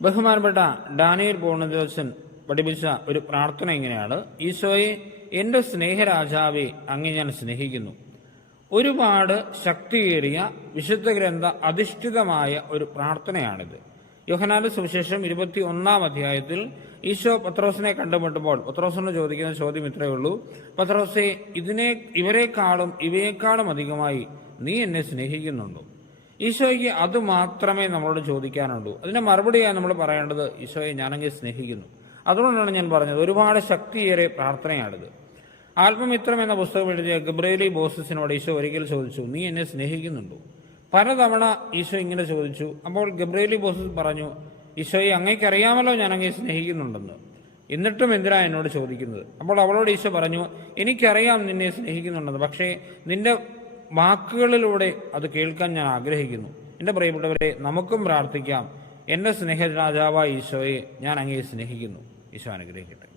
ബഹുമാനപ്പെട്ട ഡാനിയൽ പൂർണദിവസൻ പഠിപ്പിച്ച ഒരു പ്രാർത്ഥന ഇങ്ങനെയാണ്. ഈശോയെ എന്റെ സ്നേഹരാജാവെ അങ്ങ് ഞാൻ സ്നേഹിക്കുന്നു. ഒരുപാട് ശക്തിയേറിയ വിശുദ്ധ ഗ്രന്ഥ അധിഷ്ഠിതമായ ഒരു പ്രാർത്ഥനയാണിത്. യോഹനാന്റെ സുവിശേഷം ഇരുപത്തി ഒന്നാം അധ്യായത്തിൽ ഈശോ പത്രോസിനെ കണ്ടുമുട്ടുമ്പോൾ പത്രോസിനോട് ചോദിക്കുന്ന ചോദ്യം ഇത്രയേ ഉള്ളൂ. പത്രോസെ ഇതിനെ ഇവരെക്കാളും ഇവയെക്കാളും അധികമായി നീ എന്നെ സ്നേഹിക്കുന്നുണ്ടോ? ഈശോയ്ക്ക് അത് മാത്രമേ നമ്മളോട് ചോദിക്കാനുള്ളൂ. അതിന്റെ മറുപടിയായി നമ്മൾ പറയേണ്ടത് ഈശോയെ ഞാനങ്ങ് സ്നേഹിക്കുന്നു. അതുകൊണ്ടാണ് ഞാൻ പറഞ്ഞത് ഒരുപാട് ശക്തിയേറെ പ്രാർത്ഥനയാണിത്. ആത്മമിത്രം എന്ന പുസ്തകം എഴുതിയ ഗബ്രേലി ബോസസിനോട് ഈശോ ഒരിക്കൽ ചോദിച്ചു നീ എന്നെ സ്നേഹിക്കുന്നുണ്ടോ? പലതവണ ഈശോ ഇങ്ങനെ ചോദിച്ചു. അപ്പോൾ ഗബ്രേലി ബോസസ് പറഞ്ഞു ഈശോയെ അങ്ങേക്കറിയാമല്ലോ ഞാൻ അങ്ങേ സ്നേഹിക്കുന്നുണ്ടെന്ന്. എന്നിട്ടും എന്തിനാ എന്നോട് ചോദിക്കുന്നത്? അപ്പോൾ അവളോട് ഈശോ പറഞ്ഞു എനിക്കറിയാം നിന്നെ സ്നേഹിക്കുന്നുണ്ടെന്ന് പക്ഷേ നിന്റെ വാക്കുകളിലൂടെ അത് കേൾക്കാൻ ഞാൻ ആഗ്രഹിക്കുന്നു. എന്റെ പ്രിയപ്പെട്ടവരെ നമുക്കും പ്രാർത്ഥിക്കാം. എന്റെ സ്നേഹരാജാവായ ഈശോയെ ഞാൻ അങ്ങേ സ്നേഹിക്കുന്നു. ഈശോ അനുഗ്രഹിക്കട്ടെ.